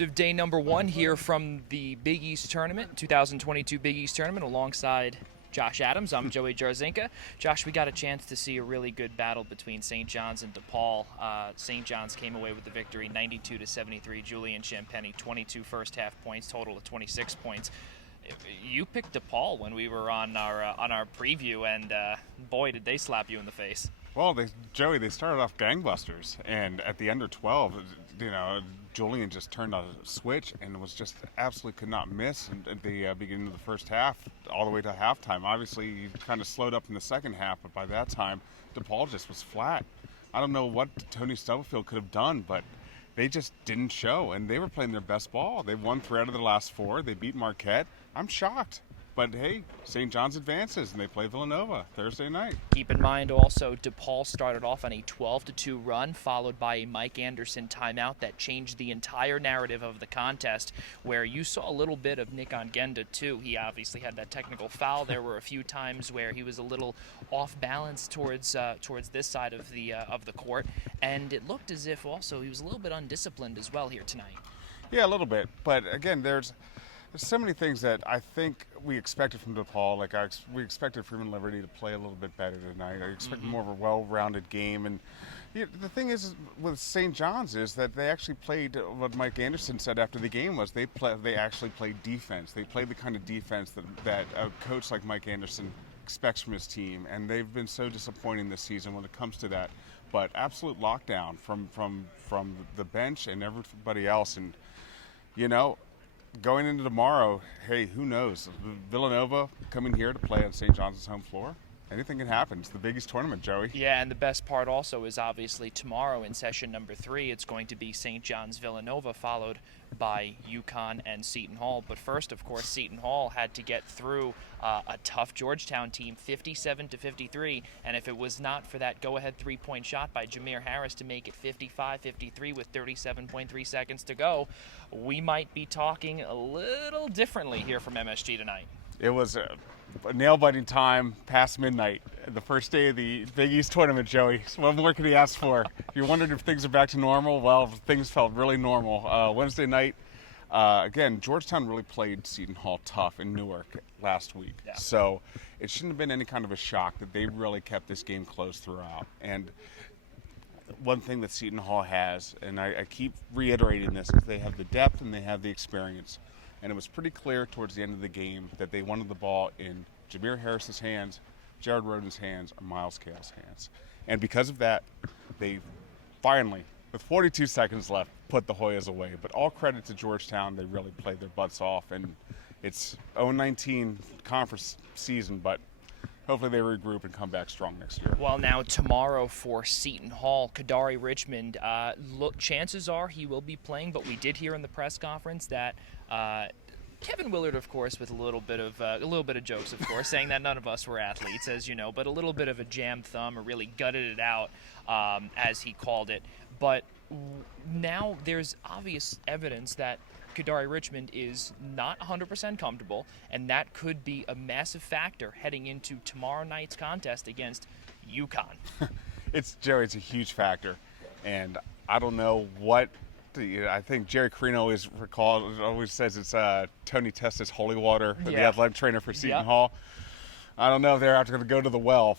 End of day number one here from the Big East Tournament, 2022 Big East Tournament, alongside Josh Adams. I'm Joey Jarzynka. Josh, we got a chance to see a really good battle between St. John's and DePaul. St. John's came away with the victory, 92-73. Julian Champagny, 22 first-half points, total of 26 points. You picked DePaul when we were on our preview, and boy, did they slap you in the face. Well, Joey, they started off gangbusters, and at the under 12, Julian just turned on a switch and was just absolutely could not miss at the beginning of the first half, all the way to halftime. Obviously, he kind of slowed up in the second half, but by that time, DePaul just was flat. I don't know what Tony Stubblefield could have done, but they just didn't show, and they were playing their best ball. They won 3 out of the last 4. They beat Marquette. I'm shocked. But, hey, St. John's advances, and they play Villanova Thursday night. Keep in mind also, DePaul started off on a 12-2 run, followed by a Mike Anderson timeout that changed the entire narrative of the contest, where you saw a little bit of Nick Ongenda, too. He obviously had that technical foul. There were a few times where he was a little off balance towards this side of the court, and it looked as if also he was a little bit undisciplined as well here tonight. Yeah, a little bit. But, again, there's so many things that I think we expected from DePaul. Like we expected Freeman Liberty to play a little bit better tonight. I expected more of a well-rounded game. And the thing is with St. John's is that they actually played what Mike Anderson said after the game was they actually played defense. They played the kind of defense that a coach like Mike Anderson expects from his team. And they've been so disappointing this season when it comes to that. But absolute lockdown from the bench and everybody else. And going into tomorrow, hey, who knows? Villanova coming here to play on St. John's home floor. Anything can happen. It's the biggest tournament, Joey. Yeah, and the best part also is obviously tomorrow in session number 3, it's going to be St. John's Villanova, followed by UConn and Seton Hall. But first, of course, Seton Hall had to get through a tough Georgetown team, 57-53. And if it was not for that go-ahead three-point shot by Jameer Harris to make it 55-53 with 37.3 seconds to go, we might be talking a little differently here from MSG tonight. It was a nail-biting time past midnight, the first day of the Big East tournament, Joey. So what more could he ask for? If you're wondering if things are back to normal, well, things felt really normal. Wednesday night, again, Georgetown really played Seton Hall tough in Newark last week. Yeah. So it shouldn't have been any kind of a shock that they really kept this game close throughout. And one thing that Seton Hall has, and I keep reiterating this, is they have the depth and they have the experience. And it was pretty clear towards the end of the game that they wanted the ball in Jameer Harris's hands, Jared Rhoden's hands, or Miles Cale's hands. And because of that, they finally, with 42 seconds left, put the Hoyas away. But all credit to Georgetown. They really played their butts off. And it's 0-19 conference season, but hopefully they regroup and come back strong next year. Well, now tomorrow for Seton Hall, Kadari Richmond, chances are he will be playing, but we did hear in the press conference that Kevin Willard, of course, with a little bit of jokes, of course, saying that none of us were athletes, as you know, but a little bit of a jam thumb, or really gutted it out, as he called it. But now there's obvious evidence that Kadari Richmond is not 100% comfortable, and that could be a massive factor heading into tomorrow night's contest against UConn. It's a huge factor, and I don't know what. I think Jerry Carino always says it's Tony Testa's holy water, the athletic trainer for Seton Hall. I don't know if they're going to go to the well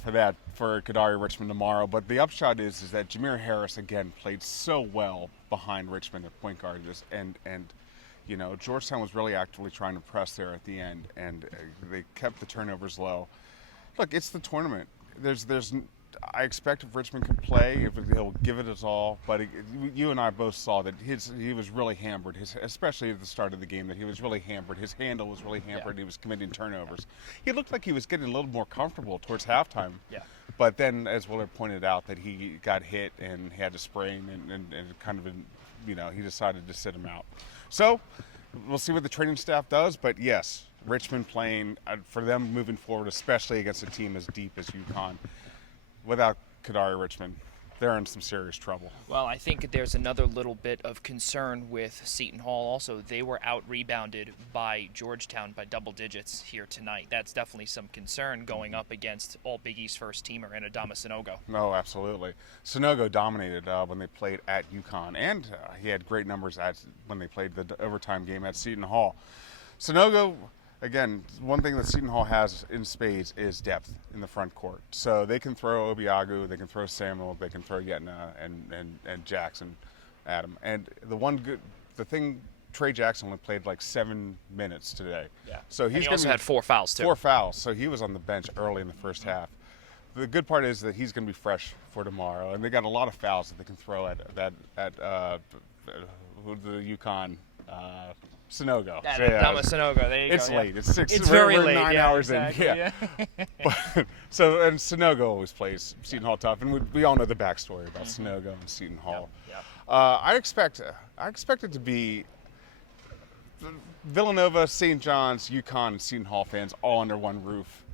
for Kadari Richmond tomorrow, but the upshot is that Jameer Harris again played so well behind Richmond at point guard, and Georgetown was really actively trying to press there at the end, and they kept the turnovers low. Look, it's the tournament. I expect if Richmond can play, he'll give it his all. But you and I both saw that he was really hampered, especially at the start of the game, that he was really hampered. His handle was really hampered. Yeah. He was committing turnovers. He looked like he was getting a little more comfortable towards halftime. Yeah. But then, as Willard pointed out, that he got hit and had a sprain and kind of, he decided to sit him out. So we'll see what the training staff does. But yes, Richmond playing for them moving forward, especially against a team as deep as UConn. Without Kadari Richmond, they're in some serious trouble. Well, I think there's another little bit of concern with Seton Hall also. They were out-rebounded by Georgetown by double digits here tonight. That's definitely some concern going up against all Big East first-teamer and Adama Sanogo. No, absolutely. Sanogo dominated when they played at UConn, and he had great numbers when they played the overtime game at Seton Hall. Sanogo, again, one thing that Seton Hall has in spades is depth in the front court. So they can throw Obiagu, they can throw Samuel, they can throw Yetna and Jackson at him. And the thing, Trey Jackson only played like 7 minutes today. Yeah. So he also had 4 fouls too. 4 fouls. So he was on the bench early in the first half. The good part is that he's going to be fresh for tomorrow, and they got a lot of fouls that they can throw at the UConn. Sanogo. Adama Sanogo. There you it's go. late. It's 6. It's very we're late. 9 hours exactly, in. Yeah. And Sanogo always plays Seton Hall tough, and we all know the backstory about Sanogo and Seton Hall. Yep. I expect it to be Villanova, St. John's, UConn, and Seton Hall fans all under one roof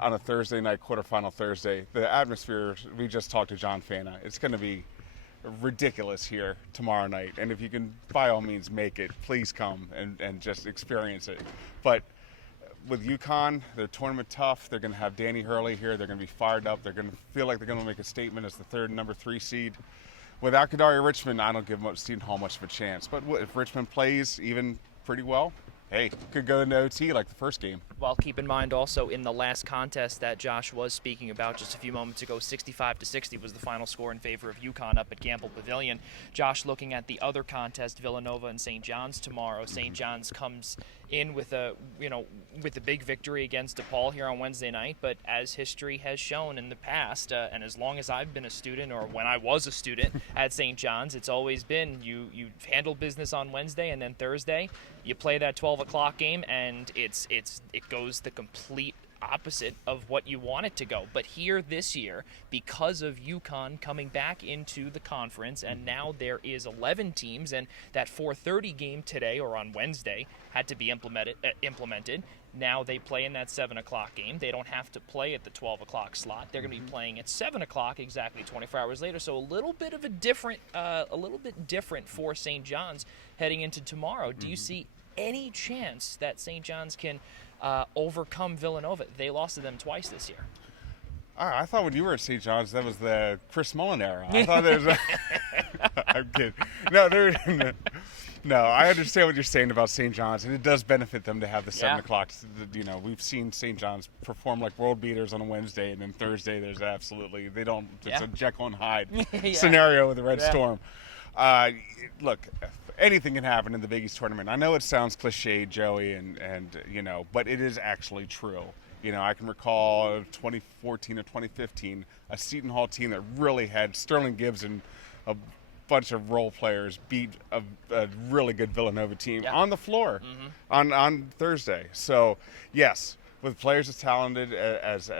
on a Thursday night, quarterfinal Thursday. The atmosphere. We just talked to John Fana. It's going to be ridiculous here tomorrow night, and if you can by all means make it, please come and just experience it. But with UConn, they're tournament tough. They're going to have Danny Hurley here. They're going to be fired up. They're going to feel like they're going to make a statement as the third and number 3 seed. Without Kadari Richmond, I don't give Seton Hall much of a chance, but if Richmond plays even pretty well, hey, could go into OT like the first game. Well, keep in mind also in the last contest that Josh was speaking about just a few moments ago, 65-60 was the final score in favor of UConn up at Gamble Pavilion. Josh, looking at the other contest, Villanova and St. John's tomorrow. St. John's comes in with a big victory against DePaul here on Wednesday night, but as history has shown in the past, and as long as I've been a student, or when I was a student at St. John's, it's always been you handle business on Wednesday, and then Thursday you play that 12 o'clock game, and it goes the complete opposite of what you want it to go. But here this year, because of UConn coming back into the conference, and now there is 11 teams, and that 4:30 game today or on Wednesday had to be implemented. Now they play in that 7 o'clock game. They don't have to play at the 12 o'clock slot. They're going to be playing at 7 o'clock exactly 24 hours later. So a little bit different for St. John's heading into tomorrow. Do you see any chance that St. John's can overcome Villanova? They lost to them twice this year. I thought when you were at St. John's, that was the Chris Mullen era. I thought there was I'm kidding. No, I understand what you're saying about St. John's, and it does benefit them to have the 7 o'clock. We've seen St. John's perform like world beaters on a Wednesday, and then Thursday there's absolutely, it's a Jekyll and Hyde scenario with the Red Storm. Look, anything can happen in the Big East tournament. I know it sounds cliched, Joey, and but it is actually true. I can recall 2014 or 2015, a Seton Hall team that really had Sterling Gibbs and a bunch of role players beat a really good Villanova team on the floor on Thursday. So, yes, with players as talented as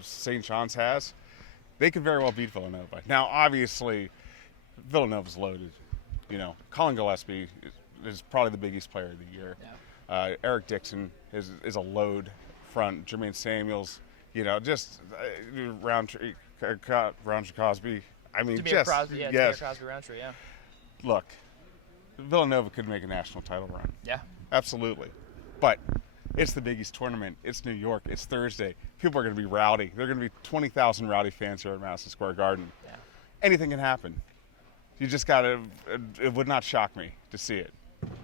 St. John's has, they could very well beat Villanova. Now, obviously, Villanova's loaded. Colin Gillespie is probably the Big East player of the year. Yeah. Eric Dixon is a load front. Jermaine Samuels, just Roundtree Cosby. I mean, Demir Crosby, Demir Crosby Roundtree, Look, Villanova could make a national title run. Yeah. Absolutely. But it's the Big East tournament. It's New York. It's Thursday. People are going to be rowdy. There are going to be 20,000 rowdy fans here at Madison Square Garden. Yeah. Anything can happen. You just got to – it would not shock me to see it.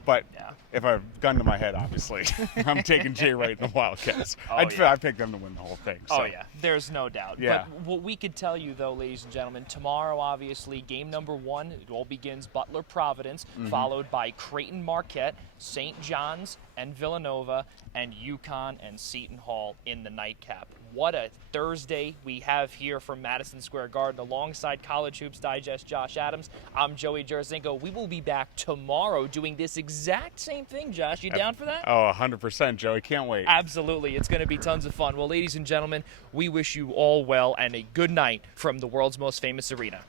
But if I have a gun to my head, obviously, I'm taking Jay Wright and the Wildcats. I picked them to win the whole thing. So. Oh, yeah. There's no doubt. Yeah. But what we could tell you, though, ladies and gentlemen, tomorrow, obviously, game number 1, it all begins Butler-Providence, followed by Creighton-Marquette, St. John's, and Villanova, and UConn and Seton Hall in the nightcap. What a Thursday we have here from Madison Square Garden alongside College Hoops Digest Josh Adams. I'm Joey Jarzynka. We will be back tomorrow doing this exact same thing, Josh. You down for that? Oh, 100%, Joey. Can't wait. Absolutely. It's going to be tons of fun. Well, ladies and gentlemen, we wish you all well and a good night from the world's most famous arena.